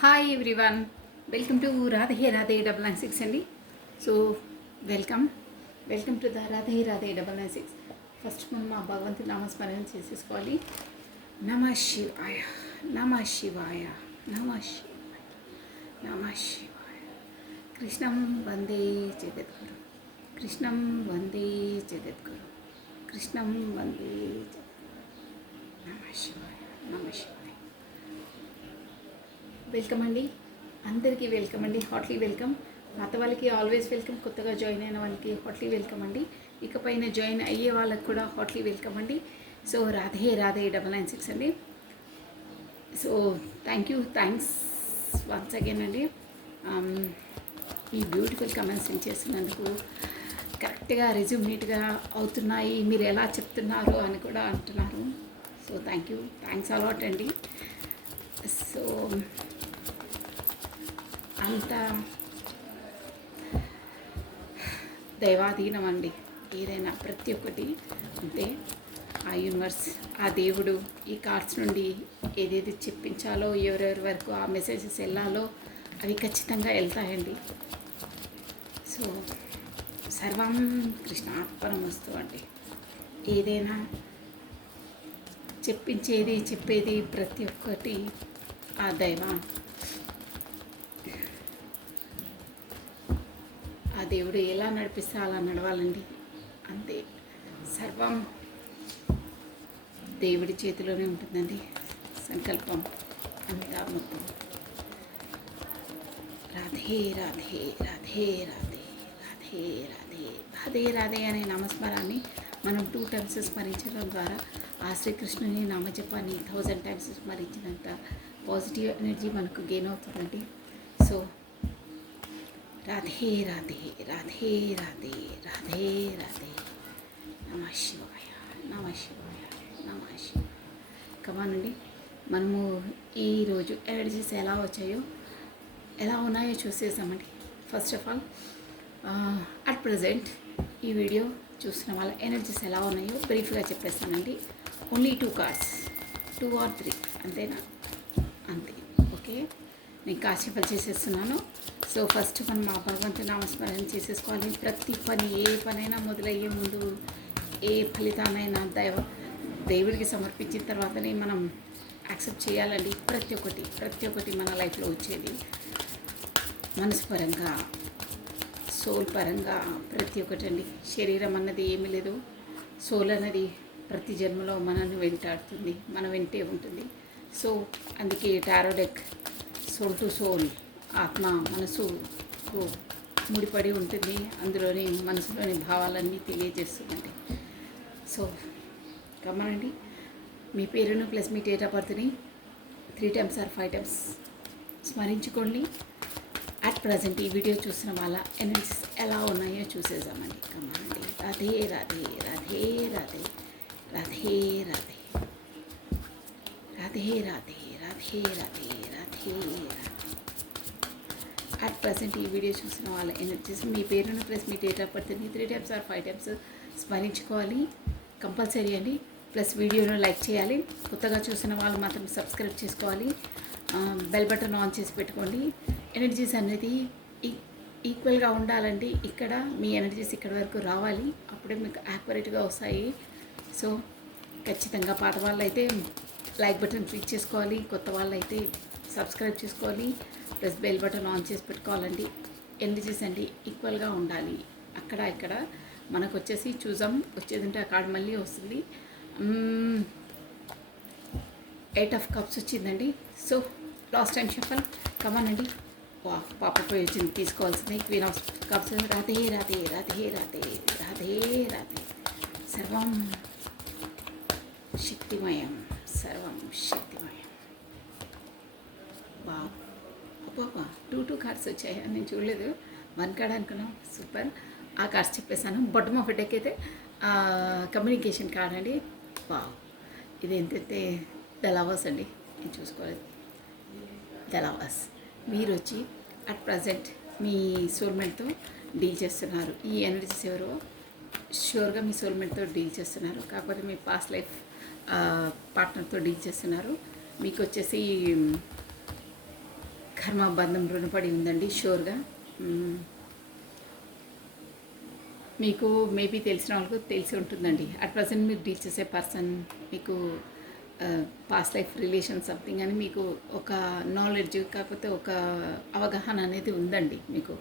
Hi everyone, welcome to Radhe Radhe 996 అండి. So welcome welcome to the Radhe 996. First మనం మా భగవంతుని నామస్మరణ చేసేసుకోవాలి. నమ శివాయ, నమ శివాయ, నమ శివాయ, నమ శివాయ. కృష్ణం వందే జగద్గురు, కృష్ణం వందే జగద్గురు, కృష్ణం వందే జగద్గురు. నమ శివాయ, నమ శివాయ. వెల్కమ్ అండి, అందరికీ వెల్కమ్ అండి, హాట్లీ వెల్కమ్. పాత వాళ్ళకి ఆల్వేస్ వెల్కమ్, కొత్తగా జాయిన్ అయిన వాళ్ళకి హాట్లీ వెల్కమ్ అండి. ఇకపైన జాయిన్ అయ్యే వాళ్ళకి కూడా హాట్లీ వెల్కమ్ అండి. సో రాధే 996 అండి. సో థ్యాంక్స్ వన్స్ అగైన్ అండి. ఈ బ్యూటిఫుల్ కమెంట్స్ సెండ్ చేస్తున్నందుకు. కరెక్ట్గా రెజ్యూమేట్గా అవుతున్నాయి, మీరు ఎలా చెప్తున్నారు అని కూడా అంటున్నారు. సో థ్యాంక్స్ అలాట్ అండి. సో అంత దైవాధీనం అండి, ఏదైనా ప్రతి ఒక్కటి అంతే. ఆ యూనివర్స్, ఆ దేవుడు ఈ కార్డ్స్ నుండి ఏదేది చెప్పించాలో, ఎవరెవరి వరకు ఆ మెసేజెస్ వెళ్ళాలో అవి ఖచ్చితంగా వెళ్తాయండి. సో సర్వం కృష్ణార్పణమస్తు అండి. ఏదైనా చెప్పేది ప్రతి ఒక్కటి ఆ దేవుడు ఎలా నడిపిస్తే అలా నడవాలండి, అంతే. సర్వం దేవుడి చేతిలోనే ఉంటుందండి, సంకల్పం అంతా మొత్తం. రాధే రాధే రాధే రాధే రాధే రాధే రాధే రాధే అనే నామస్మరాన్ని మనం 2 times స్మరించడం ద్వారా ఆ శ్రీకృష్ణుని నామజపాన్ని 1000 times స్మరించినంత పాజిటివ్ ఎనర్జీ మనకు గెయిన్ అవుతుందండి. సో రాధే రాధే రాధే రాధే రాధే రాధే. నమ శివాయ, నమ శివాయ, నమ శివాయ. కమానండి, మనము ఈరోజు ఎనర్జీస్ ఎలా ఉన్నాయో చూసేసామండి. First of all at present ఈ వీడియో చూస్తున్న వాళ్ళ ఎనర్జీస్ ఎలా ఉన్నాయో బ్రీఫ్గా చెప్పేస్తానండి. ఓన్లీ 2 cards, 2 or 3 అంతేనా? అంతే, ఓకే. నేను కాశీపలు చేసేస్తున్నాను. సో ఫస్ట్ మనం మా భగవంతుని నామస్మరణ చేసేసుకోవాలి. ప్రతి పని, ఏ పనైనా మొదలయ్యే ముందు, ఏ ఫలితానైనా దేవుడికి సమర్పించిన తర్వాతనే మనం యాక్సెప్ట్ చేయాలండి. ప్రతి ఒక్కటి మన లైఫ్లో వచ్చేది, మనసు పరంగా, సోల్ పరంగా ప్రతి ఒక్కటి అండి. శరీరం అన్నది ఏమీ లేదు, సోల్ అన్నది ప్రతి జన్మలో మనల్ని వెంటాడుతుంది, మన వెంటే ఉంటుంది. సో అందుకే tarot deck soul to soul, ఆత్మ మనసుకు ముడిపడి ఉంటుంది. అందులోని మనసులోని భావాలన్నీ తెలియజేస్తుందండి. సో కమానండి, మీ పేరును ప్లస్ మీ డేట్ ఆఫ్ బర్త్ని 3 times or 5 times స్మరించుకోండి. అట్ ప్రజెంట్ ఈ వీడియో చూసిన వాళ్ళ ఎనర్జీస్ ఎలా ఉన్నాయో చూసేద్దామండి. కమానండి. రాధే రాధే రాధే రాధే రాధే రాధే రాధే రాధే రాధే రాధే రాధే. అట్ ప్రజెంట్ ఈ వీడియో చూసిన వాళ్ళ ఎనర్జీస్, మీ పేరును ప్లస్ మీ డేట్ ఆఫ్ బర్త్ని 3 times or 5 times స్మరించుకోవాలి, కంపల్సరీ అండి. ప్లస్ వీడియోను లైక్ చేయాలి. కొత్తగా చూసిన వాళ్ళు మాత్రం సబ్స్క్రైబ్ చేసుకోవాలి. బెల్ బటన్ ఆన్ చేసి పెట్టుకోండి. ఎనర్జీస్ అనేది ఈక్వల్గా ఉండాలండి. ఇక్కడ మీ ఎనర్జీస్ ఇక్కడ వరకు రావాలి, అప్పుడే మీకు యాక్యురేట్గా వస్తాయి. సో ఖచ్చితంగా పాత వాళ్ళు అయితే లైక్ బటన్ క్లిక్ చేసుకోవాలి, కొత్త వాళ్ళు అయితే సబ్స్క్రైబ్ చేసుకోవాలి, ప్లస్ బెల్ బటన్ ఆన్ చేసి పెట్టుకోవాలండి. ఎనర్జీస్ అండి ఈక్వల్గా ఉండాలి. అక్కడ ఇక్కడ మనకు వచ్చేసి చూసాం, వచ్చేదంటే ఆ కార్డు మళ్ళీ వస్తుంది. 8 of cups వచ్చిందండి. సో లాస్ట్ టైం షఫల్ కమానండి. పాప పోయి వచ్చింది, తీసుకోవాల్సింది. Queen of cups. Radhe Radhe Radhe Radhe Radhe Radhe. సర్వం శక్తిమయం, సర్వం శక్తిమయం. బాబా 2 cards వచ్చాయి, నేను చూడలేదు. 1 card అనుకున్నాం, సూపర్. ఆ కార్డ్స్ చెప్పేశాను. బాటమ్ ఆఫ్ డెక్ అయితే కమ్యూనికేషన్ కార్డ్ అండి. ఇది ఏంటంటే ద లవర్స్ అండి, నేను చూసుకోలేదు. ద లవర్స్, మీరు వచ్చి అట్ ప్రజెంట్ మీ సోల్మేట్తో డీల్ చేస్తున్నారు. ఈ ఎనర్జీస్ ఎవరో ష్యూర్గా మీ సోల్మేట్తో డీల్ చేస్తున్నారు, కాకపోతే మీ పాస్ట్ లైఫ్ పార్ట్నర్తో డీల్ చేస్తున్నారు. మీకు వచ్చేసి కర్మ బంధం రుణపడి ఉందండి షూర్గా. మీకు మేబీ తెలిసిన వాళ్ళకు తెలిసి ఉంటుందండి. అట్ ప్రజెంట్ మీరు డీల్ చేసే పర్సన్ మీకు పాస్ట్ లైఫ్ రిలేషన్ సంథింగ్ అని మీకు ఒక నాలెడ్జ్, కాకపోతే ఒక అవగాహన అనేది ఉందండి మీకు.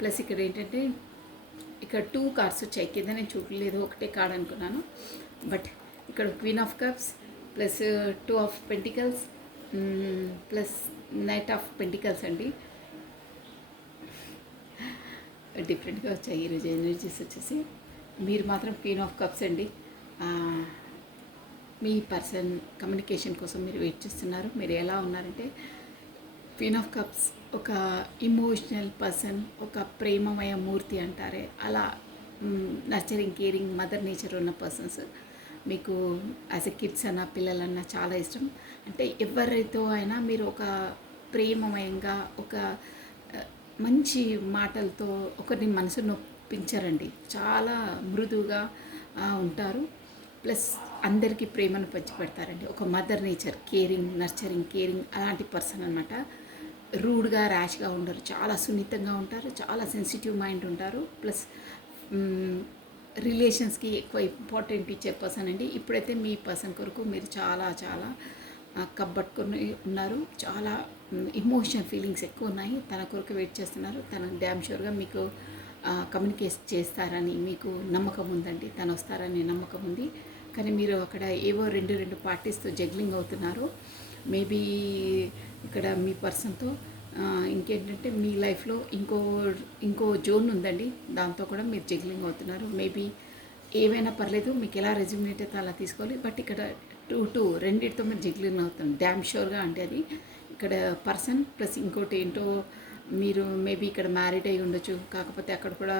ప్లస్ ఇక్కడ ఏంటంటే ఇక్కడ 2 కార్డ్స్ వచ్చాయి. కింద నేను చూడలేదు, ఒకటే కార్డ్ అనుకున్నాను. బట్ ఇక్కడ queen of cups plus 2 of pentacles plus knight of pentacles అండి. డిఫరెంట్గా వచ్చాయి ఈరోజు ఎనర్జీస్ వచ్చేసి. మీరు మాత్రం క్వీన్ ఆఫ్ కప్స్ అండి. మీ పర్సన్ కమ్యూనికేషన్ కోసం మీరు వెయిట్ చేస్తున్నారు. మీరు ఎలా ఉన్నారంటే క్వీన్ ఆఫ్ కప్స్ ఒక ఇమోషనల్ పర్సన్, ఒక ప్రేమమయ మూర్తి అంటారే అలా నర్చరింగ్, కేరింగ్, మదర్ నేచర్ ఉన్న పర్సన్స్. మీకు యాజ్ ఎ కిడ్స్ అన్న పిల్లలన్నా చాలా ఇష్టం. అంటే ఎవరితో అయినా మీరు ఒక ప్రేమమయంగా, ఒక మంచి మాటలతో ఒకరిని మనసు నొప్పించరండి. చాలా మృదువుగా ఉంటారు. ప్లస్ అందరికీ ప్రేమను పంచిపెడతారండి. ఒక mother nature, caring, nurturing, caring అలాంటి పర్సన్ అనమాట. రూడ్గా, ర్యాష్గా ఉండరు. చాలా సున్నితంగా ఉంటారు. చాలా సెన్సిటివ్ మైండ్ ఉంటారు. ప్లస్ రిలేషన్స్కి ఎక్కువ ఇంపార్టెంట్ ఇచ్చే పర్సన్ అండి. ఇప్పుడైతే మీ పర్సన్ కొరకు మీరు చాలా చాలా కబ్బట్టుకొని ఉన్నారు. చాలా ఇమోషనల్ ఫీలింగ్స్ ఎక్కువ ఉన్నాయి. తన కొరకు వెయిట్ చేస్తున్నారు. తను డ్యామ్ షూర్గా మీకు కమ్యూనికేట్ చేస్తారని మీకు నమ్మకం ఉందండి. తను వస్తారని నమ్మకం ఉంది. కానీ మీరు అక్కడ ఏవో రెండు పార్టీస్తో జగ్లింగ్ అవుతున్నారు. మేబీ ఇక్కడ మీ పర్సన్తో ఇంకేంటంటే మీ లైఫ్లో ఇంకో జోన్ ఉందండి. దాంతో కూడా మీరు జగ్లింగ్ అవుతున్నారు. మేబీ ఏవైనా పర్లేదు, మీకు ఎలా రెజ్యూమినేట్ అయితే అలా తీసుకోవాలి. బట్ ఇక్కడ 2 రెండింటితో మీరు జగ్లింగ్ అవుతుంది డ్యామ్ షూర్గా. అంటే అది ఇక్కడ పర్సన్ ప్లస్ ఇంకోటి ఏంటో, మీరు మేబీ ఇక్కడ మ్యారీడ్ అయి ఉండొచ్చు, కాకపోతే అక్కడ కూడా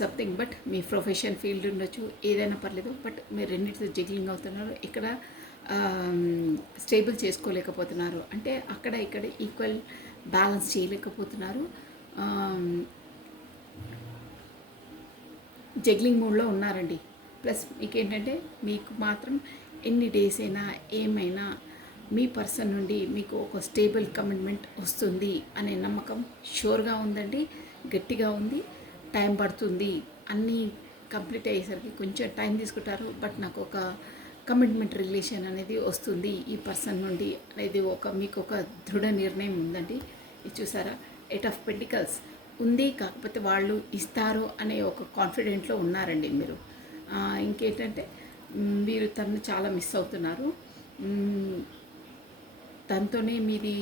something. But me profession field ఉండొచ్చు, ఏదైనా పర్లేదు. బట్ మీరు రెండింటితో జగ్లింగ్ అవుతున్నారు. ఇక్కడ స్టేబుల్ చేసుకోలేకపోతున్నారు. అంటే అక్కడ ఇక్కడ ఈక్వల్ బ్యాలెన్స్ చేయలేకపోతున్నారు. జగ్లింగ్ మూడ్లో ఉన్నారండి. ప్లస్ మీకేంటంటే మీకు మాత్రం ఎన్ని డేస్ అయినా ఏమైనా మీ పర్సన్ నుండి మీకు ఒక స్టేబుల్ కమిట్మెంట్ వస్తుంది అనే నమ్మకం షూర్గా ఉందండి. గట్టిగా ఉంది. టైం పడుతుంది, అన్నీ కంప్లీట్ అయ్యేసరికి కొంచెం టైం తీసుకుంటారు. బట్ నాకు ఒక కమిట్మెంట్ రిలేషన్ అనేది వస్తుంది ఈ పర్సన్ నుండి అనేది మీకు ఒక దృఢ నిర్ణయం ఉందండి. ఇది చూసారా, 8 ఆఫ్ పెంటికల్స్ ఉంది. కాకపోతే వాళ్ళు ఇస్తారు అనే ఒక కాన్ఫిడెంట్లో ఉన్నారండి మీరు. ఇంకేంటంటే మీరు తనను చాలా మిస్ అవుతున్నారు. తనతోనే మీది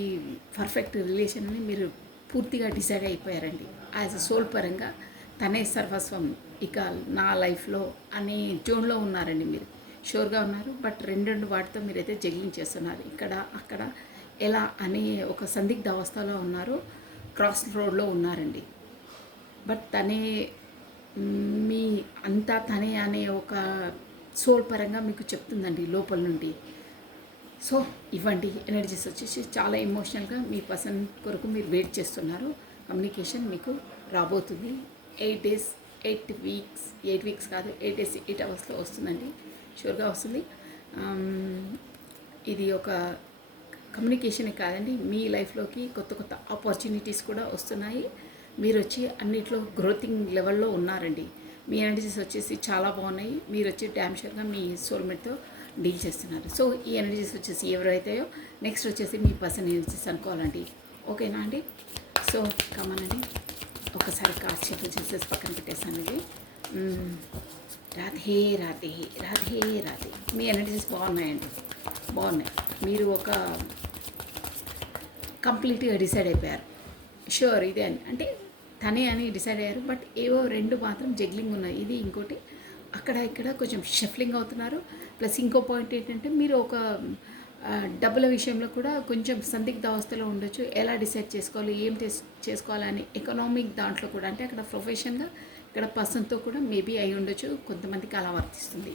పర్ఫెక్ట్ రిలేషన్ అని మీరు పూర్తిగా డిసైడ్ అయిపోయారండి. యాజ్ అ సోల్ పరంగా తనే సర్వస్వం ఇక నా లైఫ్లో అనే జోన్లో ఉన్నారండి మీరు. షూర్గా ఉన్నారు. బట్ రెండు వాటితో మీరైతే జగ్లింగ్ చేస్తున్నారు. ఇక్కడ అక్కడ ఎలా అనే ఒక సందిగ్ధ అవస్థలో ఉన్నారు. క్రాస్ రోడ్లో ఉన్నారండి. బట్ తనే మీ అంతా తనే అనే ఒక సోల్ పరంగా మీకు చెప్తుందండి లోపల నుండి. సో ఇవ్వండి ఎనర్జీస్ వచ్చేసి చాలా ఎమోషనల్గా మీ పర్సన్ కొరకు మీరు వెయిట్ చేస్తున్నారు. కమ్యూనికేషన్ మీకు రాబోతుంది. 8 డేస్ 8 వీక్స్ 8 వీక్స్ కాదు, 8 డేస్ 8 అవర్స్లో వస్తుందండి. షూర్గా వస్తుంది. ఇది ఒక కమ్యూనికేషనే కాదండి, మీ లైఫ్లోకి కొత్త కొత్త ఆపర్చునిటీస్ కూడా వస్తున్నాయి. మీరు వచ్చి అన్నిట్లో గ్రోతింగ్ లెవెల్లో ఉన్నారండి. మీ ఎనర్జీస్ వచ్చేసి చాలా బాగున్నాయి. మీరు వచ్చి డ్యామ్ షూర్గా మీ సోల్మేట్తో డీల్ చేస్తున్నారు. సో ఈ ఎనర్జీస్ వచ్చేసి ఎవరైతాయో నెక్స్ట్ వచ్చేసి మీ పర్సన్ ఎనర్జీస్ అనుకోవాలండి. ఓకేనా అండి? సో కమనండి, ఒకసారి కార్డ్స్ షఫల్ చేసేసి పక్కన పెట్టేసానండి. రాధే రాధే రాధే రాధే. మీ ఎనర్జీస్ బాగున్నాయండి, బాగున్నాయి. మీరు ఒక కంప్లీట్గా డిసైడ్ అయిపోయారు. షూర్ ఇదే అని, అంటే తనే అని డిసైడ్ అయ్యారు. బట్ ఏవో రెండు మాత్రం జగ్లింగ్ ఉన్నాయి. ఇది ఇంకోటి, అక్కడ ఇక్కడ కొంచెం షఫ్లింగ్ అవుతున్నారు. ప్లస్ ఇంకో పాయింట్ ఏంటంటే మీరు ఒక డబ్బుల విషయంలో కూడా కొంచెం సందిగ్ధ అవస్థలో ఉండొచ్చు. ఎలా డిసైడ్ చేసుకోవాలి, ఏం చేసుకోవాలని ఎకనామిక్ దాంట్లో కూడా, అంటే అక్కడ ప్రొఫెషన్గా ఇక్కడ పర్సన్తో కూడా మేబీ అయి ఉండొచ్చు. కొంతమందికి అలా వర్తిస్తుంది.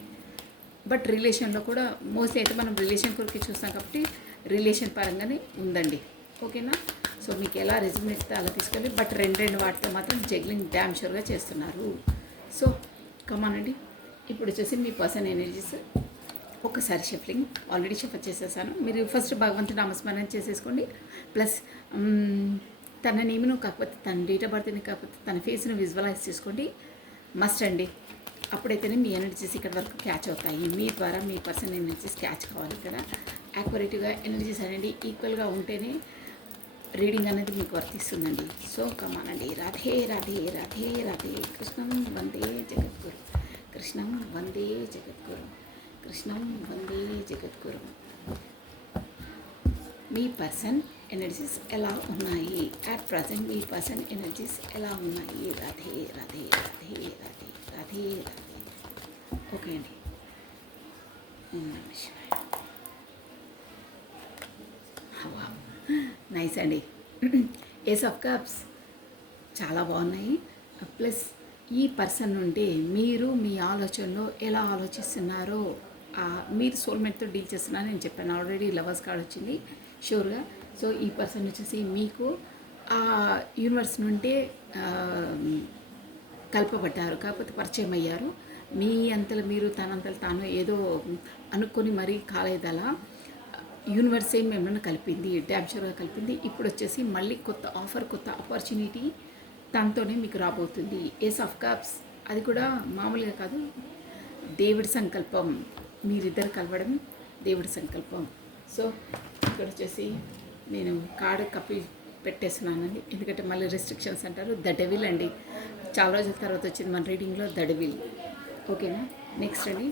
బట్ రిలేషన్లో కూడా మోస్ట్లీ అయితే మనం రిలేషన్ కొరకు చూస్తాం కాబట్టి రిలేషన్ పరంగానే ఉందండి. ఓకేనా? సో మీకు ఎలా రెజ్యూమేట్ అయితే అలా తీసుకోవాలి. బట్ రెండు వాటితో మాత్రం జగ్లింగ్ డ్యామ్ షూర్గా చేస్తున్నారు. సో కమానండి, ఇప్పుడు వచ్చేసి మీ పర్సన్ ఎనర్జీస్ ఒక్కసారి షఫ్లింగ్ ఆల్రెడీ షఫల్ చేసేసాను. మీరు ఫస్ట్ భగవంతుడి నామస్మరణ చేసేసుకోండి. ప్లస్ తన నేమ్ను కాకపోతే తన డేట్ ఆఫ్ బర్త్ని కాకపోతే తన ఫేస్ను విజువలైజ్ చేసుకోండి. మస్ట్ అండి. అప్పుడైతేనే మీ ఎనర్జీస్ ఇక్కడ వరకు క్యాచ్ అవుతాయి. మీ ద్వారా మీ పర్సన్ ఎనర్జీస్ క్యాచ్ కావాలి కదా. యాక్యురేట్గా ఎనర్జీస్ అనేది ఈక్వల్గా ఉంటేనే రీడింగ్ అనేది మీకు వర్తిస్తుందండి. సో కమానండి. రాధే రాధే రాధే రాధే. కృష్ణం వందే జగద్గురు, కృష్ణం వందే జగద్గురు, కృష్ణం వందే జగద్గురు. మీ పర్సన్ ఎనర్జీస్ ఎలా ఉన్నాయి అట్ ప్రజెంట్? మీ పర్సన్ ఎనర్జీస్ ఎలా ఉన్నాయి? రాధే రాధే రాధే రాధే రాధే రాధే. ఓకే అండి. నైస్ అండి. ఏస్ ఆఫ్ కప్స్ చాలా బాగున్నాయి. ప్లస్ ఈ పర్సన్ నుండి మీరు మీ ఆలోచనలో ఎలా ఆలోచిస్తున్నారో, మీరు సోల్మేట్తో డీల్ చేస్తున్నారని నేను చెప్పాను ఆల్రెడీ. లవర్స్ కార్డ్ వచ్చింది షూర్గా. సో ఈ పర్సన్ వచ్చేసి మీకు ఆ యూనివర్స్ నుండే కలపబడ్డారు, కాకపోతే పరిచయం అయ్యారు. మీ అంతలో మీరు తనంతలో తాను ఏదో అనుకొని మరీ కాలేదలా యూనివర్సే మిమ్మల్ని కలిపింది, డ్యామ్షూర్గా కలిపింది. ఇప్పుడు వచ్చేసి మళ్ళీ కొత్త ఆఫర్, కొత్త ఆపర్చునిటీ తనతోనే మీకు రాబోతుంది. ఏస్ ఆఫ్ కప్స్ అది కూడా మామూలుగా కాదు, దేవుడి సంకల్పం. మీరిద్దరు కలవడం దేవుడి సంకల్పం. సో ఇక్కడ వచ్చేసి నేను కార్డు కప్పి పెట్టేస్తున్నానండి, ఎందుకంటే మళ్ళీ రెస్ట్రిక్షన్స్ అంటారు. ద డెవిల్ అండి, చాలా రోజుల తర్వాత వచ్చింది మన రీడింగ్లో ద డెవిల్. ఓకేనా. నెక్స్ట్ అండి,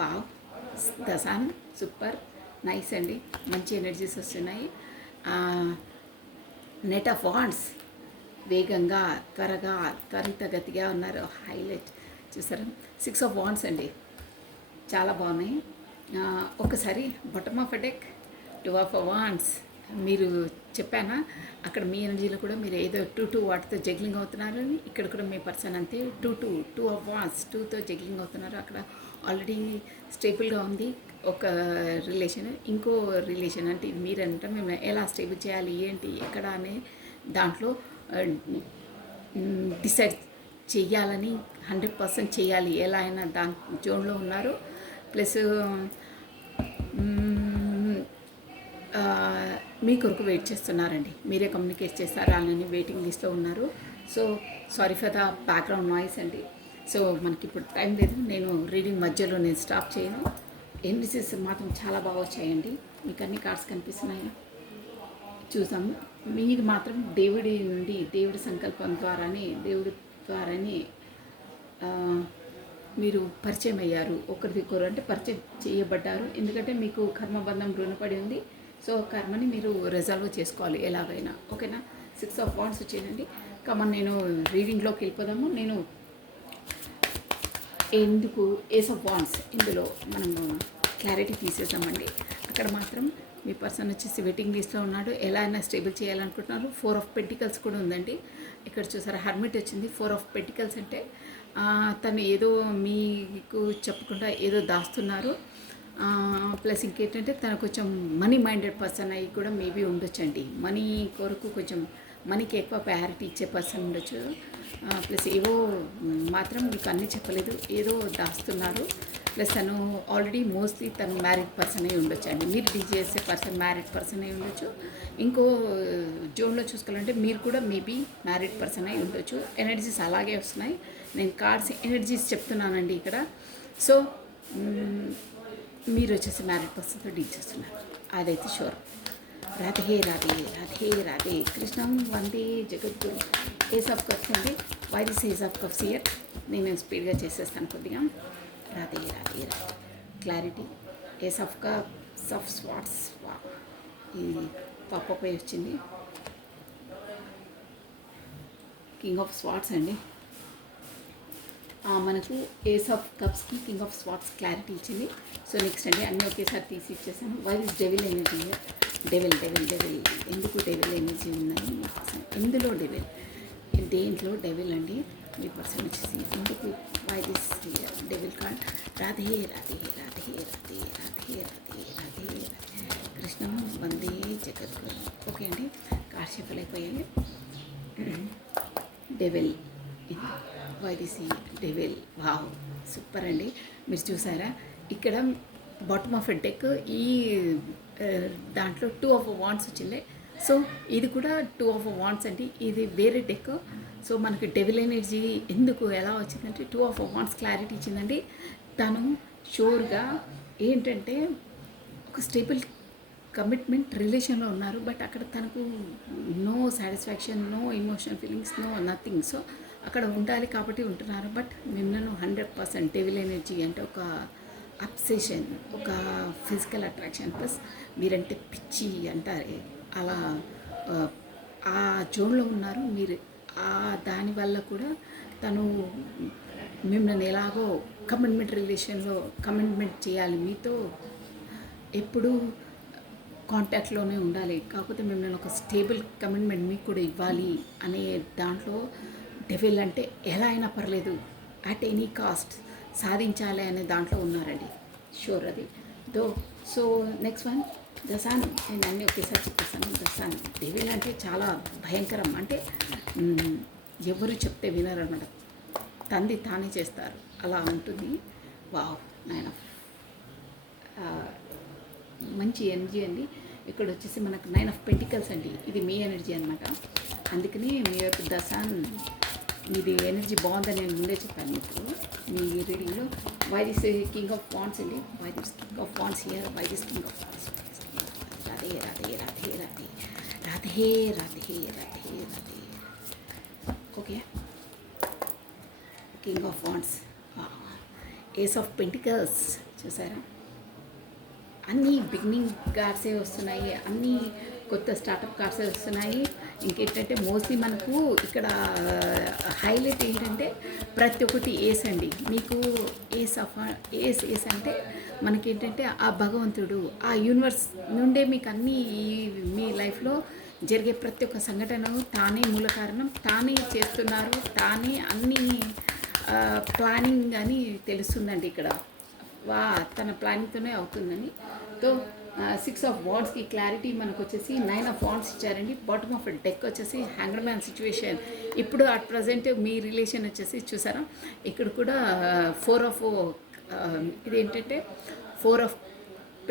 wow, the sun, super nice అండి, మంచి ఎనర్జీస్ వస్తున్నాయి. నెట్ ఆఫ్ వాండ్స్, వేగంగా, త్వరగా, త్వరితగతిగా ఉన్నారు. హైలైట్ చూసారా. 6 ఆఫ్ వాండ్స్ అండి, చాలా బాగున్నాయి. ఒకసారి bottom of a deck, 2 of wands. మీరు చెప్పానా అక్కడ మీ ఎనర్జీలో కూడా మీరు ఏదో 2 వాటితో జగ్లింగ్ అవుతున్నారని, ఇక్కడ కూడా మీ పర్సన్ అంతే 2 ఆఫ్ వాండ్స్, 2తో జగ్లింగ్ అవుతున్నారు. అక్కడ ఆల్రెడీ స్టేబుల్గా ఉంది ఒక రిలేషన్. ఇంకో రిలేషన్ అంటే మీరంటే మేము ఎలా స్టేబుల్ చేయాలి ఏంటి ఎక్కడ అనే దాంట్లో డిసైడ్ చెయ్యాలని, 100% చేయాలి ఎలా అయినా దాని జోన్లో ఉన్నారు. ప్లస్ మీ కొరకు వెయిట్ చేస్తున్నారండి, మీరే కమ్యూనికేట్ చేస్తారా అని వెయిటింగ్ లిస్ట్లో ఉన్నారు. So sorry for the background noise అండి. సో మనకి ఇప్పుడు టైం లేదు, నేను రీడింగ్ మధ్యలో నేను స్టాప్ చేయను. ఎనర్జీస్ మాత్రం చాలా బాగా వచ్చాయండి. మీకు అన్ని కార్డ్స్ కనిపిస్తున్నాయి చూసాము. మీరు మాత్రం దేవుడి నుండి, దేవుడి సంకల్పం ద్వారానే, దేవుడి ద్వారానే మీరు పరిచయం అయ్యారు. ఒకరికొకరు అంటే పరిచయం చేయబడ్డారు. ఎందుకంటే మీకు కర్మబంధం రుణపడి ఉంది. సో కర్మని మీరు రిజాల్వ్ చేసుకోవాలి ఎలాగైనా. ఓకేనా. 6 ఆఫ్ వాండ్స్ వచ్చేయండి. కమన్ నేను రీడింగ్లోకి వెళ్ళిపోదాము. నేను ఎందుకు ఏస్ ఆఫ్ వాండ్స్ ఇందులో మనము క్లారిటీ తీసేసామండి. అక్కడ మాత్రం మీ పర్సన్ వచ్చేసి వెయిటింగ్ లిస్ట్లో ఉన్నాడు, ఎలా అయినా స్టేబుల్ చేయాలనుకుంటున్నారు. 4 ఆఫ్ పెంటికల్స్ కూడా ఉందండి. ఇక్కడ చూసారా హర్మిట్ వచ్చింది. 4 ఆఫ్ పెంటికల్స్ అంటే తను ఏదో మీకు చెప్పకుండా ఏదో దాస్తున్నారు. ప్లస్ ఇంకేంటంటే తను కొంచెం మనీ మైండెడ్ పర్సన్ అయ్యి కూడా మేబీ ఉండొచ్చండి. మనీ కొరకు కొంచెం మనీకి ఎక్కువ ప్రయారిటీ ఇచ్చే పర్సన్ ఉండొచ్చు. ప్లస్ ఏవో మాత్రం మీకు అన్నీ చెప్పలేదు, ఏదో దాస్తున్నారు. ప్లస్ తను ఆల్రెడీ మోస్ట్లీ తను మ్యారీడ్ పర్సన్ అయి ఉండొచ్చు అండి. మీరు డీల్ చేసే పర్సన్ మ్యారీడ్ పర్సన్ అయి ఉండొచ్చు. ఇంకో జోన్లో చూసుకోవాలంటే మీరు కూడా మేబీ మ్యారీడ్ పర్సన్ అయి ఉండొచ్చు. ఎనర్జీస్ అలాగే వస్తున్నాయి. నేను కార్డ్స్ ఎనర్జీస్ చెప్తున్నానండి ఇక్కడ. సో మీరు వచ్చేసి మ్యారీడ్ పర్సన్తో డీల్ చేస్తున్నారు, అదైతే షూర్. రాధే రాధే రాధే రాధే. కృష్ణం వందే జగద్గురు. ఏస్ ఆఫ్ కప్స్ అండి. Why this ace of cups year నేను స్పీడ్గా చేసేస్తాను కొద్దిగా. Radhe Radhe Radhe. Clarity. Ace of cups of swords. ఇది పాపపై వచ్చింది. కింగ్ ఆఫ్ స్వాట్స్ అండి. మనకు ఏస్ ఆఫ్ కప్స్కి కింగ్ ఆఫ్ స్వాట్స్ క్లారిటీ ఇచ్చింది. సో నెక్స్ట్ అండి అన్నీ ఒకేసారి తీసి ఇచ్చేసాను. Why this devil energy, devil devil devil. ఎందుకు డెవిల్ ఎనర్జీ ఉన్నాయి ఎందులో? డెవిల్ దేంట్లో డెవిల్ అండి. మీ పర్సన్ వచ్చేసి ఎందుకు why this devil card. Radhe Radhe Radhe Radhe Radhe Radhe Radhe Radhe. కృష్ణం వందే జగద్గురు. ఓకే అండి, కార్డ్ షఫల్ అయిపోయాయి. డెవిల్ ఇది వైదిసి డెవిల్ వావ్ సూపర్ అండి. మీరు చూసారా ఇక్కడ బాటమ్ ఆఫ్ ఎ డెక్ ఈ దాంట్లో 2 ఆఫ్ వాండ్స్ వచ్చింది. సో ఇది కూడా 2 ఆఫ్ వాండ్స్ అండి. ఇది వేరే డెక్. సో మనకి డెవిల్ ఎనర్జీ ఎందుకు ఎలా వచ్చిందంటే 2 ఆఫ్ వాండ్స్ క్లారిటీ ఇచ్చిందండి. తను షూర్గా ఏంటంటే ఒక స్టేబుల్ కమిట్మెంట్ రిలేషన్లో ఉన్నారు. బట్ అక్కడ తనకు no satisfaction, no emotional feelings, no nothing. So అక్కడ ఉండాలి కాబట్టి ఉంటున్నారు. బట్ మిమ్మల్ని 100% డెవిల్ ఎనర్జీ అంటే ఒక అబ్సెషన్, ఒక ఫిజికల్ అట్రాక్షన్, ప్లస్ మీరంటే పిచ్చి అంటారే అలా ఆ జోన్లో ఉన్నారు మీరు. దానివల్ల కూడా తను మిమ్మల్ని ఎలాగో కమిట్మెంట్ రిలేషన్లో కమిట్మెంట్ చేయాలి, మీతో ఎప్పుడు కాంటాక్ట్లోనే ఉండాలి, కాకపోతే మిమ్మల్ని ఒక స్టేబుల్ కమిట్మెంట్ మీకు కూడా ఇవ్వాలి అనే దాంట్లో డెవిల్ అంటే ఎలా అయినా పర్లేదు అట్ ఎనీ కాస్ట్ సాధించాలి అనే దాంట్లో ఉన్నారండి. షూర్ అది though. So next one the sun. నేను అన్నీ ఒకేసారి చెప్పేస్తాను. ద సన్ డెవిల్ అంటే చాలా భయంకరం. అంటే ఎవరు చెప్తే వినరు అన్నమాట, తంది తానే చేస్తారు అలా ఉంటుంది. వావ్ నాయన మంచి ఎనర్జీ అండి. ఇక్కడ వచ్చేసి మనకు 9 ఆఫ్ పెంటికల్స్ అండి. ఇది మీ ఎనర్జీ అనమాట. అందుకని మీ యొక్క ద సన్ మీది ఎనర్జీ బాగుందని నేను ముందే చెప్పాను మీకు మీ రీడింగ్లో. Why this king of wands అండి. Why this king of wands here. Why this king of wands. Radhe Radhe Radhe Radhe Radhe Radhe Radhe Radhe. Okay, king of wands, ace of pentacles చూసారా. అన్నీ బిగినింగ్ కార్డ్సే వస్తున్నాయి, అన్నీ కొత్త స్టార్టప్ కార్డ్సే వస్తున్నాయి. ఇంకేంటంటే మోస్ట్లీ మనకు ఇక్కడ హైలైట్ ఏంటంటే ప్రతి ఒక్కటి ఏస్ అండి. మీకు ఏస్ అంటే మనకేంటంటే ఆ భగవంతుడు, ఆ యూనివర్స్ నుండే మీకు అన్నీ మీ లైఫ్లో జరిగే ప్రతి ఒక్క సంఘటన తానే మూల కారణం, తానే చేస్తున్నారు, తానే అన్నీ ప్లానింగ్ అని తెలుస్తుందండి ఇక్కడ. తన ప్లానింగ్తోనే అవుతుందని. తో 6 ఆఫ్ వాండ్స్కి క్లారిటీ మనకు వచ్చేసి 9 ఆఫ్ వాండ్స్ ఇచ్చారండి. బాటమ్ ఆఫ్ డెక్ వచ్చేసి హ్యాంగర్ మ్యాన్ సిచ్యువేషన్. ఇప్పుడు అట్ ప్రజెంట్ మీ రిలేషన్ వచ్చేసి చూసారా, ఇక్కడ కూడా 4 ఆఫ్ ఇదేంటంటే 4 ఆఫ్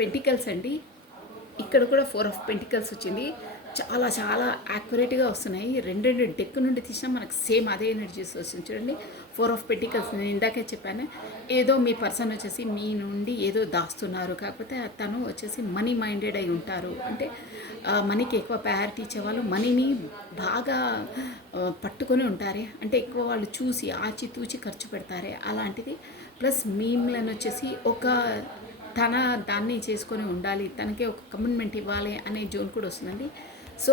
పెంటికల్స్ అండి. ఇక్కడ కూడా 4 ఆఫ్ పెంటికల్స్ వచ్చింది. చాలా చాలా యాక్యురేట్గా వస్తున్నాయి. రెండు డెక్ నుండి తీసినా మనకు సేమ్ అదే ఎనర్జీస్ వస్తుంది చూడండి. 4 ఆఫ్ పెంటికల్స్ నేను ఇందాకే చెప్పాను, ఏదో మీ పర్సన్ వచ్చేసి మీ నుండి ఏదో దాస్తున్నారు, కాకపోతే తను వచ్చేసి మనీ మైండెడ్ అయి ఉంటారు. అంటే మనీకి ఎక్కువ ప్రయారిటీ ఇచ్చేవాళ్ళు, మనీని బాగా పట్టుకొని ఉంటారే, అంటే ఎక్కువ వాళ్ళు చూసి ఆచితూచి ఖర్చు పెడతారే అలాంటిది. ప్లస్ మిమ్మల్ని వచ్చేసి ఒక తన దాన్ని చేసుకొని ఉండాలి, తనకే ఒక కమిట్మెంట్ ఇవ్వాలి అనే జోన్ కూడా వస్తుందండి. సో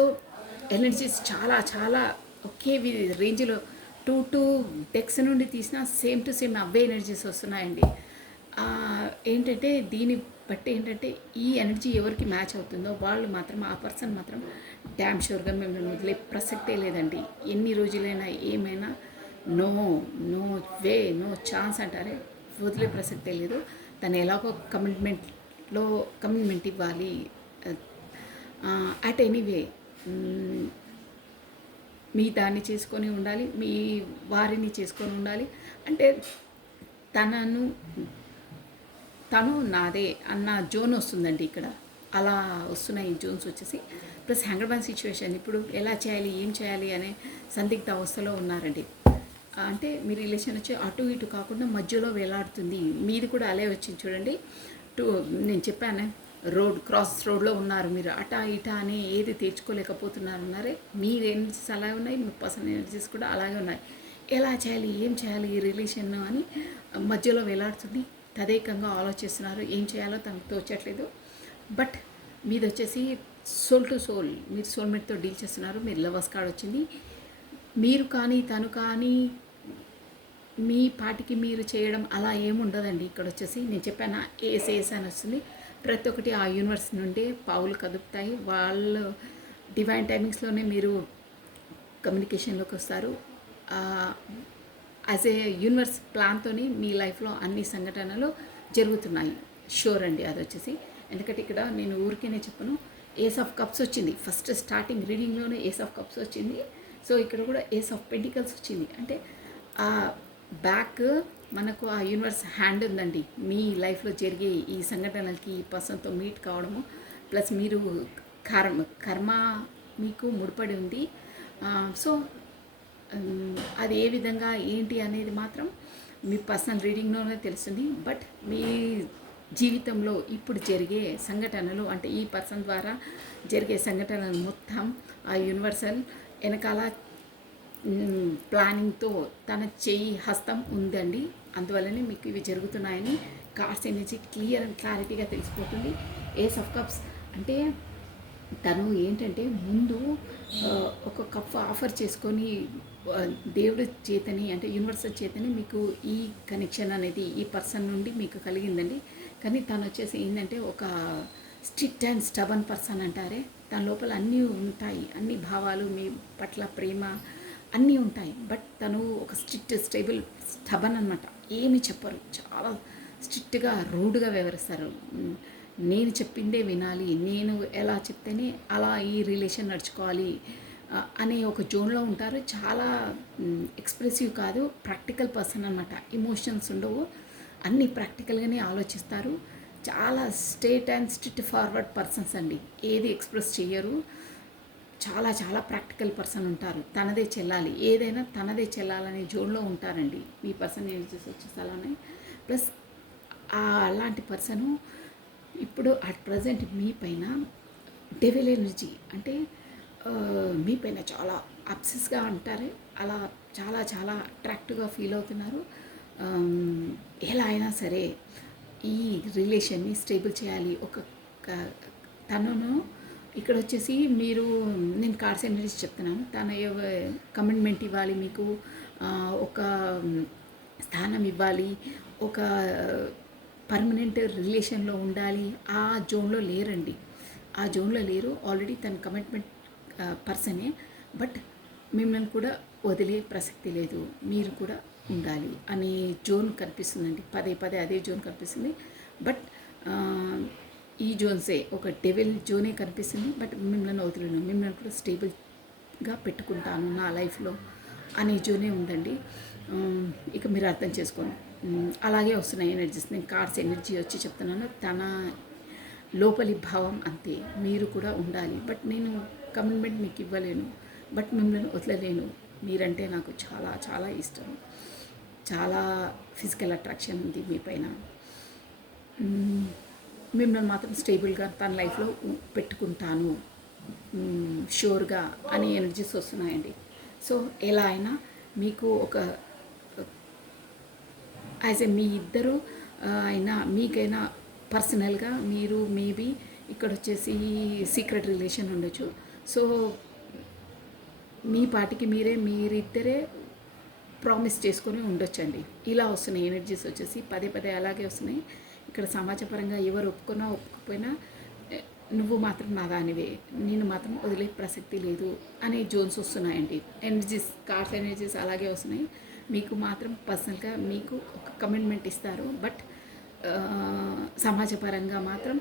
ఎనర్జీస్ చాలా చాలా ఒకే రేంజ్లో 2 డెక్స్ నుండి తీసినా same to same away energies వస్తున్నాయండి. ఏంటంటే దీన్ని బట్టి ఏంటంటే ఈ ఎనర్జీ ఎవరికి మ్యాచ్ అవుతుందో వాళ్ళు మాత్రం, ఆ పర్సన్ మాత్రం డ్యామ్ షూర్గా మిమ్మల్ని వదిలే ప్రసక్తే లేదండి. ఎన్ని రోజులైనా ఏమైనా no no way no chance అంటారే, వదిలే ప్రసక్తే లేదు. తను ఎలాగో కమిట్మెంట్ ఇవ్వాలి అట్ ఎనీవే. మీ దాన్ని చేసుకొని ఉండాలి, మీ వారిని చేసుకొని ఉండాలి. అంటే తను నాదే అన్న జోన్ వస్తుందండి ఇక్కడ. అలా వస్తున్నాయి జోన్స్ వచ్చేసి. ప్లస్ హ్యాంగర్ మ్యాన్ సిచ్యువేషన్, ఇప్పుడు ఎలా చేయాలి, ఏం చేయాలి అనే సందిగ్ధ అవస్థలో ఉన్నారండి. అంటే మీ రిలేషన్ వచ్చి అటు ఇటు కాకుండా మధ్యలో వేలాడుతుంది. మీది కూడా అలే వచ్చింది చూడండి. నేను చెప్పాను క్రాస్ రోడ్లో ఉన్నారు మీరు, అటా ఇటా అని ఏది తెచ్చుకోలేకపోతున్నారు ఉన్నారే. మీ ఎనర్జీస్ అలాగే ఉన్నాయి, మీ పర్సనల్ ఎనర్జీస్ కూడా అలాగే ఉన్నాయి. ఎలా చేయాలి, ఏం చేయాలి ఈ రిలేషన్ అని మధ్యలో వేలాడుతుంది. తదేకంగా ఆలోచిస్తున్నారు, ఏం చేయాలో తనకు తోచట్లేదు. బట్ మీది వచ్చేసి సోల్ టు సోల్, మీరు సోల్మేట్తో డీల్ చేస్తున్నారు. మీరు లవర్స్ కార్డ్ వచ్చింది. మీరు కానీ తను కానీ మీ పాటికి మీరు చేయడం అలా ఏముండదండి. ఇక్కడ వచ్చేసి నేను చెప్పాను ఏస్ అని వస్తుంది. ప్రతి ఒక్కటి ఆ యూనివర్స్ నుండే పావులు కదుపుతాయి. వాళ్ళు డివైన్ టైమింగ్స్లోనే మీరు కమ్యూనికేషన్లోకి వస్తారు. యాజ్ ఏ యూనివర్స్ ప్లాన్తోని మీ లైఫ్లో అన్ని సంఘటనలు జరుగుతున్నాయి. షూర్ అండి అది వచ్చేసి. ఎందుకంటే ఇక్కడ నేను ఊరికేనే చెప్పను, ఏస్ ఆఫ్ కప్స్ వచ్చింది. ఫస్ట్ స్టార్టింగ్ రీడింగ్లోనే ఏస్ ఆఫ్ కప్స్ వచ్చింది. సో ఇక్కడ కూడా ఏస్ ఆఫ్ పెంటికల్స్ వచ్చింది. అంటే ఆ బ్యాక్ మనకు ఆ యూనివర్స్ హ్యాండ్ ఉందండి. మీ లైఫ్లో జరిగే ఈ సంఘటనలకి ఈ పర్సన్తో మీట్ కావడము, ప్లస్ మీరు కర్మ మీకు ముడిపడి ఉంది. సో అది ఏ విధంగా ఏంటి అనేది మాత్రం మీ పర్సనల్ రీడింగ్లోనే తెలుస్తుంది. బట్ మీ జీవితంలో ఇప్పుడు జరిగే సంఘటనలు, అంటే ఈ పర్సన్ ద్వారా జరిగే సంఘటనలు మొత్తం ఆ యూనివర్సల్ వెనకాల ప్లానింగ్తో తన చెయ్యి హస్తం ఉందండి. అందువల్లనే మీకు ఇవి జరుగుతున్నాయని కార్డ్స్ ఎనర్జీ క్లియర్ అండ్ క్లారిటీగా తెలిసిపోతుంది. ఏస్ ఆఫ్ కప్స్ అంటే తను ఏంటంటే ముందు ఒక కప్ ఆఫర్ చేసుకొని దేవుడి చేతని, అంటే యూనివర్సల్ చేతని మీకు ఈ కనెక్షన్ అనేది ఈ పర్సన్ నుండి మీకు కలిగిందండి. కానీ తను వచ్చేసి ఏంటంటే ఒక స్ట్రిక్ట్ అండ్ స్టబన్ పర్సన్ అంటారే, తన లోపల అన్నీ ఉంటాయి, అన్ని భావాలు మీ పట్ల ప్రేమ అన్నీ ఉంటాయి. బట్ తను ఒక స్ట్రిక్ట్ స్టేబుల్ స్టబన్ అనమాట. ఏమి చెప్పరు, చాలా స్ట్రిక్ట్గా రూడ్గా వ్యవహరిస్తారు. నేను చెప్పిందే వినాలి, నేను ఎలా చెప్తేనే అలా ఈ రిలేషన్ నడుచుకోవాలి అనే ఒక జోన్లో ఉంటారు. చాలా ఎక్స్ప్రెసివ్ కాదు, ప్రాక్టికల్ పర్సన్ అనమాట. ఎమోషన్స్ ఉండవు, అన్నీ ప్రాక్టికల్గానే ఆలోచిస్తారు. చాలా straight and strict forward persons అండి. ఏది ఎక్స్ప్రెస్ చెయ్యరు, చాలా చాలా ప్రాక్టికల్ పర్సన్ ఉంటారు. తనదే చెల్లాలి, ఏదైనా తనదే చెల్లాలనే జోన్లో ఉంటారండి మీ పర్సన్ ఎనర్జీస్ వచ్చేసి అలానే. ప్లస్ అలాంటి పర్సను ఇప్పుడు అట్ ప్రజెంట్ మీ పైన డెవిల్ ఎనర్జీ, అంటే మీ పైన చాలా అబ్సెస్గా అంటారే, అలా చాలా చాలా అట్రాక్టివ్గా ఫీల్ అవుతున్నారు. ఎలా అయినా సరే ఈ రిలేషన్ని స్టేబుల్ చేయాలి. తనను ఇక్కడ వచ్చేసి మీరు, నేను కార్డ్స్ ఎనర్జీస్ చెప్తున్నాను, తన కమిట్మెంట్ ఇవ్వాలి మీకు, ఒక స్థానం ఇవ్వాలి, ఒక పర్మనెంట్ రిలేషన్లో ఉండాలి. ఆ జోన్లో లేరండి, ఆ జోన్లో లేరు. ఆల్రెడీ తన కమిట్మెంట్ పర్సనే. బట్ మిమ్మల్ని కూడా వదిలే ప్రసక్తి లేదు, మీరు కూడా ఉండాలి అనే జోన్ కనిపిస్తుందండి. పదే పదే అదే జోన్ కనిపిస్తుంది. బట్ ఈ జోన్సే ఒక డెవిల్ జోనే కనిపిస్తుంది. బట్ మిమ్మల్ని వదిలేను, మిమ్మల్ని కూడా స్టేబుల్గా పెట్టుకుంటాను నా లైఫ్లో అనే జోనే ఉందండి. ఇక మీరు అర్థం చేసుకోండి. అలాగే వస్తున్నాయి ఎనర్జీస్. నేను కార్డ్స్ ఎనర్జీ వచ్చి చెప్తున్నాను, తన లోపలి భావం అంతే, మీరు కూడా ఉండాలి. బట్ నేను కమిట్మెంట్ మీకు ఇవ్వలేను, బట్ మిమ్మల్ని వదలలేను. మీరంటే నాకు చాలా చాలా ఇష్టం, చాలా ఫిజికల్ అట్రాక్షన్ ఉంది మీ పైన. మిమ్మల్ని మాత్రం స్టేబుల్గా తన లైఫ్లో పెట్టుకుంటాను షూర్గా అనే ఎనర్జీస్ వస్తున్నాయండి. సో ఎలా అయినా మీకు ఒక యాజ్ మీ ఇద్దరు అయినా మీకైనా పర్సనల్గా మీరు మేబీ ఇక్కడ వచ్చేసి సీక్రెట్ రిలేషన్ ఉండొచ్చు. సో మీ పాటికి మీరిద్దరే ప్రామిస్ చేసుకొని ఉండొచ్చండి. ఇలా వస్తున్నాయి ఎనర్జీస్ వచ్చేసి పదే పదే అలాగే వస్తున్నాయి. ఇక్కడ సమాజపరంగా ఎవరు ఒప్పుకున్నా ఒప్పుకపోయినా నువ్వు మాత్రం నా దానివే, నేను మాత్రం వదిలే ప్రసక్తి లేదు అనే జోన్స్ వస్తున్నాయండి. ఎనర్జీస్, కార్డ్స్ ఎనర్జీస్ అలాగే వస్తున్నాయి. మీకు మాత్రం పర్సనల్గా మీకు ఒక కమిట్మెంట్ ఇస్తారు. బట్ సమాజపరంగా మాత్రం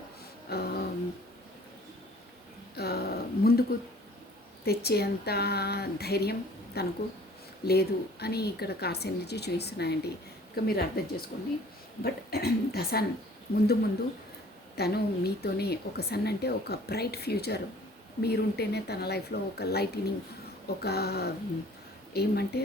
ముందుకు తెచ్చేంత ధైర్యం తనకు లేదు అని ఇక్కడ కార్డ్స్ ఎనర్జీ చూపిస్తున్నాయండి. ఇక మీరు అర్థం చేసుకోండి. బట్ ద సన్ ముందు తను మీతోనే, ఒక సన్ అంటే ఒక బ్రైట్ ఫ్యూచర్, మీరుంటేనే తన లైఫ్లో ఒక లైటినింగ్, ఒక ఏమంటే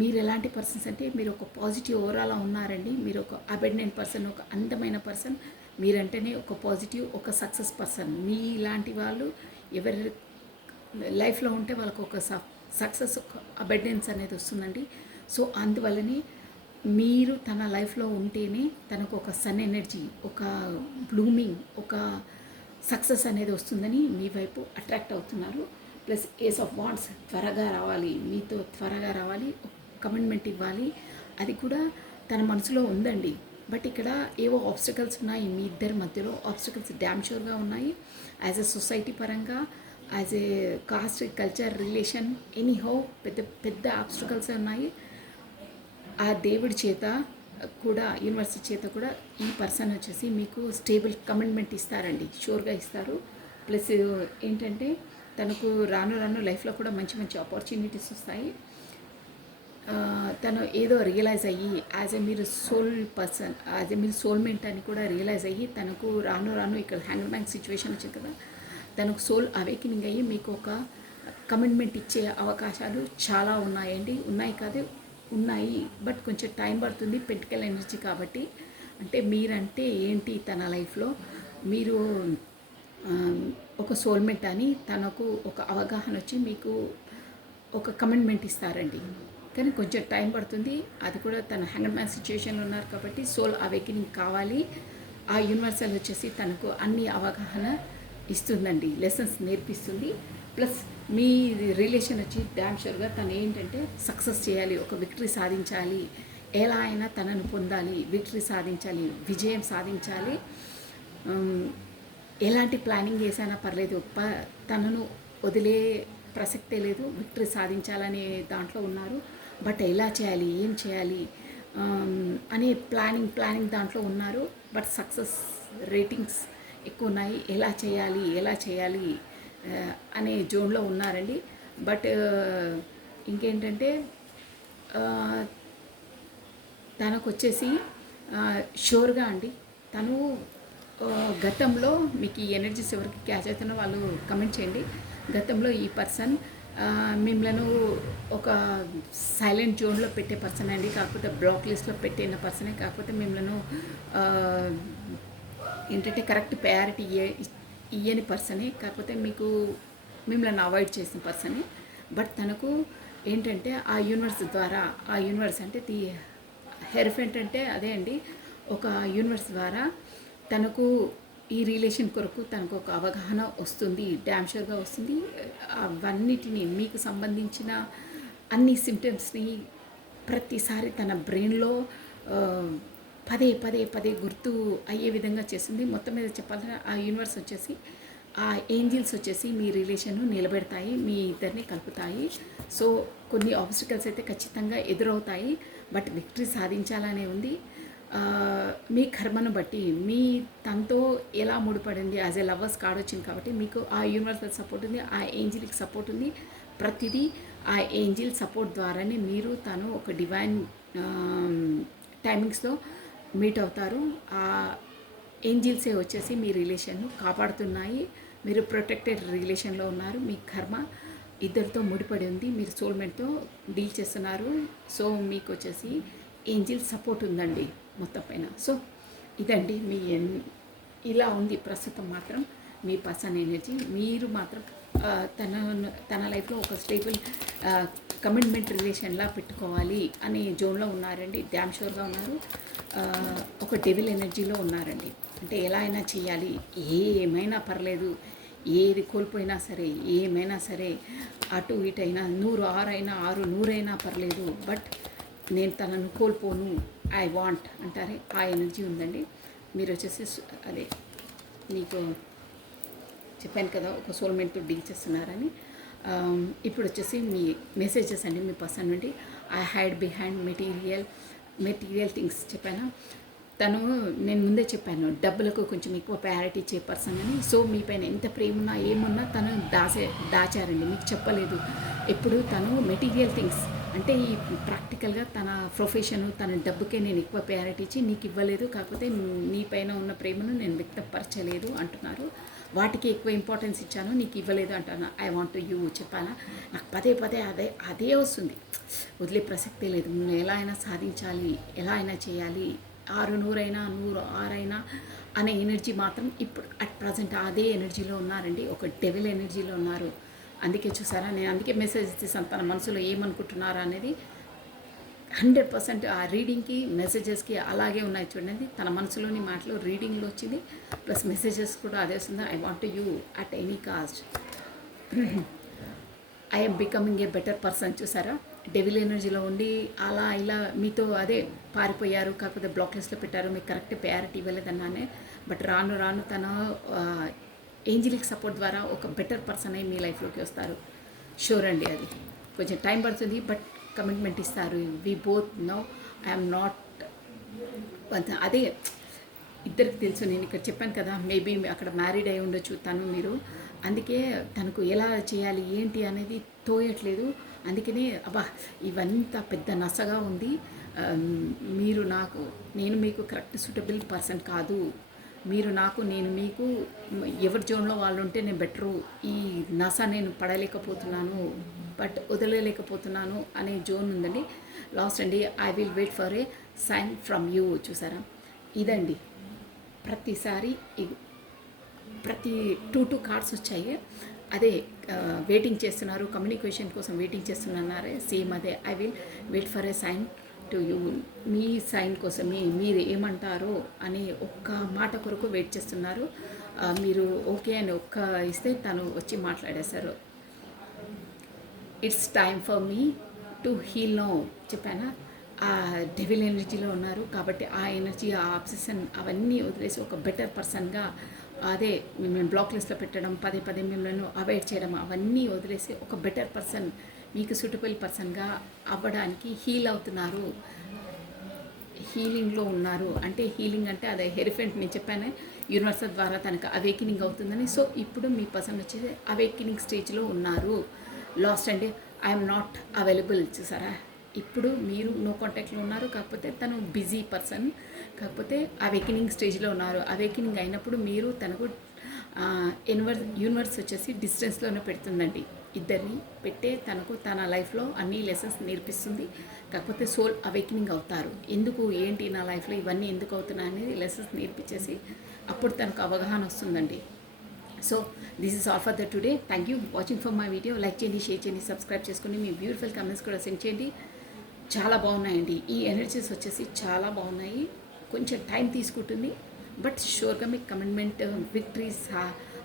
మీరు ఎలాంటి పర్సన్స్ అంటే మీరు ఒక పాజిటివ్ ఓవరాల్ ఉన్నారండి. మీరు ఒక అబెండెంట్ పర్సన్, ఒక అందమైన పర్సన్. మీరంటేనే ఒక పాజిటివ్, ఒక సక్సెస్ పర్సన్. మీ ఇలాంటి వాళ్ళు ఎవరి లైఫ్లో ఉంటే వాళ్ళకు ఒక సక్సెస్, ఒక అబెండెన్స్ అనేది వస్తుందండి. సో అందువల్లనే మీరు తన లైఫ్లో ఉంటేనే తనకు ఒక సన్ ఎనర్జీ, ఒక బ్లూమింగ్, ఒక సక్సెస్ అనేది వస్తుందని మీ వైపు అట్రాక్ట్ అవుతున్నారు. ప్లస్ ఏస్ ఆఫ్ వాండ్స్, త్వరగా రావాలి, మీతో త్వరగా రావాలి, కమిట్మెంట్ ఇవ్వాలి, అది కూడా తన మనసులో ఉందండి. బట్ ఇక్కడ ఏవో ఆబ్స్టికల్స్ ఉన్నాయి, మీ ఇద్దరి మధ్యలో ఆబ్స్టికల్స్ డ్యామ్ షూర్గా ఉన్నాయి. యాజ్ ఎ సొసైటీ పరంగా, as a cost, culture, relation, anyhow పెద్ద పెద్ద ఆబ్స్టికల్స్ ఉన్నాయి. ఆ దేవుడి చేత కూడా, యూనివర్స్ చేత కూడా ఈ పర్సన్ వచ్చేసి మీకు స్టేబుల్ కమిట్మెంట్ ఇస్తారండి, షూర్గా ఇస్తారు. ప్లస్ ఏంటంటే తనకు రాను రాను లైఫ్లో కూడా మంచి మంచి ఆపర్చునిటీస్ వస్తాయి. తను ఏదో రియలైజ్ అయ్యి యాజ్ ఎ మీరు సోల్ పర్సన్, యాజ్ ఎ మీరు సోల్మేట్ అని కూడా రియలైజ్ అయ్యి తనకు రాను రాను ఇక్కడ హ్యాండ్ బ్యాంక్ సిచ్యువేషన్ వచ్చింది కదా, తనకు సోల్ అవేకినింగ్ అయ్యి మీకు ఒక కమిట్మెంట్ ఇచ్చే అవకాశాలు చాలా ఉన్నాయండి. ఉన్నాయి కాదు, ఉన్నాయి, బట్ కొంచెం టైం పడుతుంది. పెంటికల్ ఎనర్జీ కాబట్టి, అంటే మీరంటే ఏంటి తన లైఫ్లో, మీరు ఒక సోల్మేట్ అని తనకు ఒక అవగాహన వచ్చి మీకు ఒక కమిట్మెంట్ ఇస్తారండి. కానీ కొంచెం టైం పడుతుంది. అది కూడా తన హ్యాండ్ మ్యాన్ సిచ్యువేషన్లో ఉన్నారు కాబట్టి సోల్ అవేకినింగ్ కావాలి. ఆ యూనివర్సల్ వచ్చేసి తనకు అన్ని అవగాహన ఇస్తుందండి, లెసన్స్ నేర్పిస్తుంది. ప్లస్ మీ రిలేషన్ వచ్చి డ్యామ్ షూర్గా తను ఏంటంటే సక్సెస్ చేయాలి, ఒక విక్టరీ సాధించాలి, ఎలా అయినా తనను పొందాలి, విక్టరీ సాధించాలి, విజయం సాధించాలి. ఎలాంటి ప్లానింగ్ చేసినా పర్లేదు, తనను వదిలే ప్రసక్తే లేదు, విక్టరీ సాధించాలనే దాంట్లో ఉన్నారు. బట్ ఎలా చేయాలి, ఏం చేయాలి అనే ప్లానింగ్ దాంట్లో ఉన్నారు. బట్ సక్సెస్ రేటింగ్స్ ఎక్కువ ఉన్నాయి. ఎలా చేయాలి అనే జోన్లో ఉన్నారండి. బట్ ఇంకేంటంటే తనకు వచ్చేసి షూర్గా అండి, తను గతంలో మీకు ఈ ఎనర్జీస్ ఎవరికి క్యాచ్ అవుతున్నా వాళ్ళు కమెంట్ చేయండి. గతంలో ఈ పర్సన్ మిమ్మల్ని ఒక సైలెంట్ జోన్లో పెట్టే పర్సన్ అండి, కాకపోతే బ్లాక్ లిస్ట్లో పెట్టిన పర్సనే, కాకపోతే మిమ్మల్ని ఏంటంటే కరెక్ట్ ప్రయారిటీ ఇయ్యని పర్సనే, కాకపోతే మిమ్మల్ని అవాయిడ్ చేసిన పర్సనే. బట్ తనకు ఏంటంటే ఆ యూనివర్స్ ద్వారా, ఆ యూనివర్స్ అంటే హెర్ఫెంట్ అంటే అదే అండి, ఒక యూనివర్స్ ద్వారా తనకు ఈ రిలేషన్ కొరకు తనకు ఒక అవగాహన వస్తుంది, డ్యామ్ షూర్గా వస్తుంది. అవన్నిటిని మీకు సంబంధించిన అన్ని సిమ్టమ్స్ని ప్రతిసారి తన బ్రెయిన్లో పదే గుర్తు అయ్యే విధంగా చేస్తుంది. మొత్తం మీద చెప్పాలంటే ఆ యూనివర్స్ వచ్చేసి, ఆ ఏంజిల్స్ వచ్చేసి మీ రిలేషన్ను నిలబెడతాయి, మీ ఇద్దరిని కలుపుతాయి. సో కొన్ని ఆబ్స్టికల్స్ అయితే ఖచ్చితంగా ఎదురవుతాయి, బట్ విక్టరీ సాధించాలనే ఉంది. మీ కర్మను బట్టి మీ తనతో ఎలా ముడిపడింది, యాజ్ ఎ లవర్స్ కార్డ్ వచ్చింది కాబట్టి మీకు ఆ యూనివర్సల్ సపోర్ట్ ఉంది, ఆ ఏంజిల్కి సపోర్ట్ ఉంది. ప్రతిదీ ఆ ఏంజిల్ సపోర్ట్ ద్వారానే మీరు తను ఒక డివైన్ టైమింగ్స్లో మీట్ అవుతారు. ఆ ఏంజిల్సే వచ్చేసి మీ రిలేషన్ను కాపాడుతున్నాయి. మీరు ప్రొటెక్టెడ్ రిలేషన్లో ఉన్నారు. మీ కర్మ ఇద్దరితో ముడిపడి ఉంది, మీరు సోల్మేట్తో డీల్ చేస్తున్నారు. సో మీకు వచ్చేసి ఏంజిల్ సపోర్ట్ ఉందండి మొత్తం పైన. సో ఇదండి మీ ఇలా ఉంది ప్రస్తుతం మాత్రం మీ పర్సన్ ఎనర్జీ. మీరు మాత్రం తన లైఫ్లో ఒక స్టేబుల్ కమిట్మెంట్ రిలేషన్లా పెట్టుకోవాలి అనే జోన్లో ఉన్నారండి, డ్యామ్ షూర్గా ఉన్నారు. ఒక డెవిల్ ఎనర్జీలో ఉన్నారండి, అంటే ఎలా అయినా చేయాలి, ఏమైనా పర్లేదు, ఏది కోల్పోయినా సరే, ఏమైనా సరే, అటు ఇటైనా 100 6 అయినా 6 100 అయినా పర్లేదు, బట్ నేను తనను కోల్పోను, ఐ వాంట్ అంటారే, ఆ ఎనర్జీ ఉందండి. మీరు వచ్చేసి అదే మీకు చెప్పాను కదా ఒక సోల్మేట్తో డీల్ చేస్తున్నారని. ఇప్పుడు వచ్చేసి మీ మెసేజెస్ అండి మీ పర్సన్ నుండి. I hide behind material things చెప్పాను. నేను ముందే చెప్పాను డబ్బులకు కొంచెం ఎక్కువ ప్రయారిటీ ఇచ్చే పర్సన్ అని. సో మీ పైన ఎంత ప్రేమ ఉన్నా ఏమున్నా తను దాచారండి, మీకు చెప్పలేదు. ఎప్పుడు తను మెటీరియల్ థింగ్స్ అంటే ఈ ప్రాక్టికల్గా తన ప్రొఫెషను, తన డబ్బుకే నేను ఎక్కువ ప్రయారిటీ ఇచ్చి నీకు ఇవ్వలేదు, కాకపోతే నీ పైన ఉన్న ప్రేమను నేను వ్యక్తపరచలేదు అంటున్నారు. వాటికి ఎక్కువ ఇంపార్టెన్స్ ఇచ్చాను, నీకు ఇవ్వలేదు అంటాను. ఐ వాంట్ యూ చెప్పాలా, నాకు పదే అదే వస్తుంది, వదిలే ప్రసక్తే లేదు. నేను ఎలా అయినా సాధించాలి, ఎలా అయినా చేయాలి, 6 100 అయినా 100 6 అయినా అనే ఎనర్జీ మాత్రం ఇప్పుడు అట్ ప్రజెంట్ అదే ఎనర్జీలో ఉన్నారండి, ఒక డెవిల్ ఎనర్జీలో ఉన్నారు. అందుకే చూసారా, నేను అందుకే మెసేజ్ ఇస్తాను తన మనసులో ఏమనుకుంటున్నారా అనేది. 100% ఆ రీడింగ్కి మెసేజెస్కి అలాగే ఉన్నాయి చూడండి. తన మనసులోని మాటలు రీడింగ్లో వచ్చింది, ప్లస్ మెసేజెస్ కూడా అదే వస్తుంది. I want you at any cost, I'm becoming a better person. చూసారా, డెవిల్ ఎనర్జీలో ఉండి అలా ఇలా మీతో అదే పారిపోయారు, కాకపోతే బ్లాక్ లిస్ట్లో పెట్టారు, మీకు కరెక్ట్ ప్రయారిటీ ఇవ్వలేదన్నానే. బట్ రాను తన ఏంజిలిక్ సపోర్ట్ ద్వారా ఒక బెటర్ పర్సన్ అయి మీ లైఫ్లోకి వస్తారు. షూర్ అండి, అది కొంచెం టైం పడుతుంది, బట్ కమిట్మెంట్ ఇస్తారు. We both know I'm not, అదే ఇద్దరికి తెలుసు. నేను ఇక్కడ చెప్పాను కదా, మేబీ అక్కడ మ్యారీడ్ అయి ఉండొచ్చు తను, మీరు అందుకే తనకు ఎలా చేయాలి ఏంటి అనేది తోయట్లేదు. అందుకనే అబ్బా ఇవంతా పెద్ద నసగా ఉంది, మీరు నాకు, నేను మీకు కరెక్ట్ సూటబుల్ పర్సన్ కాదు, మీరు నాకు, నేను మీకు, ఎవరి జోన్లో వాళ్ళు ఉంటే నేను బెటరు, ఈ నస నేను పడలేకపోతున్నాను, బట్ వదలలేకపోతున్నాను అనే జోన్ ఉందండి. లాస్ట్ అండి, I will wait for a sign from you. చూసారా, ఇదండి ప్రతిసారి ప్రతి 2 కార్డ్స్ వచ్చాయి. అదే వెయిటింగ్ చేస్తున్నారు, కమ్యూనికేషన్ కోసం వెయిటింగ్ చేస్తున్నారే, సేమ్ అదే. I will wait for a sign to you. మీ సైన్ కోసం మీరు ఏమంటారో అని ఒక్క మాట కొరకు వెయిట్ చేస్తున్నారు. మీరు ఓకే అని ఒక్క ఇస్తే తను వచ్చి మాట్లాడేశారు. It's time for me to heal no. చెప్పానా, ఆ డెవిల్ ఎనర్జీలో ఉన్నారు కాబట్టి ఆ ఎనర్జీ, ఆ అబ్సెషన్ అవన్నీ వదిలేసి ఒక బెటర్ పర్సన్గా, అదే మేము బ్లాక్ లిస్ట్లో పెట్టడం, పదే పదే మిమ్మల్ని అవాయిడ్ చేయడం, అవన్నీ వదిలేసి ఒక బెటర్ పర్సన్, మీకు సూటబుల్ పర్సన్గా అవ్వడానికి హీల్ అవుతున్నారు, హీలింగ్లో ఉన్నారు. అంటే హీలింగ్ అంటే అదే హెరిఫెంట్, నేను చెప్పాను యూనివర్సల్ ద్వారా తనకు అవేకినింగ్ అవుతుందని. సో ఇప్పుడు మీ పర్సన్ వచ్చేసి అవేకినింగ్ స్టేజ్లో ఉన్నారు. లాస్ట్ అండి, ఐఎమ్ నాట్ అవైలబుల్. చూసారా, ఇప్పుడు మీరు నో కాంటాక్ట్లో ఉన్నారు, కాకపోతే తను బిజీ పర్సన్, కాకపోతే అవేకినింగ్ స్టేజ్లో ఉన్నారు. అవేకినింగ్ అయినప్పుడు మీరు తనకు యూనివర్స్ వచ్చేసి డిస్టెన్స్లోనే పెడుతుందండి. ఇద్దరిని పెట్టే తనకు తన లైఫ్లో అన్ని లెసన్స్ నేర్పిస్తుంది. కాకపోతే సోల్ అవేకినింగ్ అవుతారు. ఎందుకు ఏంటి నా లైఫ్లో ఇవన్నీ ఎందుకు అవుతున్నాయి అనేది లెసన్స్ నేర్పించేసి అప్పుడు తనకు అవగాహన వస్తుందండి. So this is all for the today. Thank you watching for my video. Like చేయండి, షేర్ చేయండి, సబ్స్క్రైబ్ చేసుకోండి, మీ బ్యూటిఫుల్ కమెంట్స్ కూడా సెండ్ చేయండి. చాలా బాగున్నాయండి, ఈ ఎనర్జీస్ వచ్చేసి చాలా బాగున్నాయి. కొంచెం టైం తీసుకుంటుంది, బట్ షూర్గా మీకు కమిట్మెంట్ విక్టరీ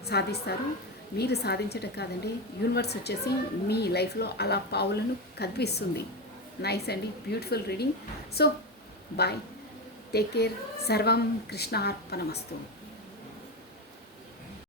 సాధిస్తారు. మీరు సాధించడం కాదండి, యూనివర్స్ వచ్చేసి మీ లైఫ్లో అలా పావులను కల్పిస్తుంది. నైస్ అండి, beautiful reading. So bye, take care, సర్వం కృష్ణార్పణమస్తు.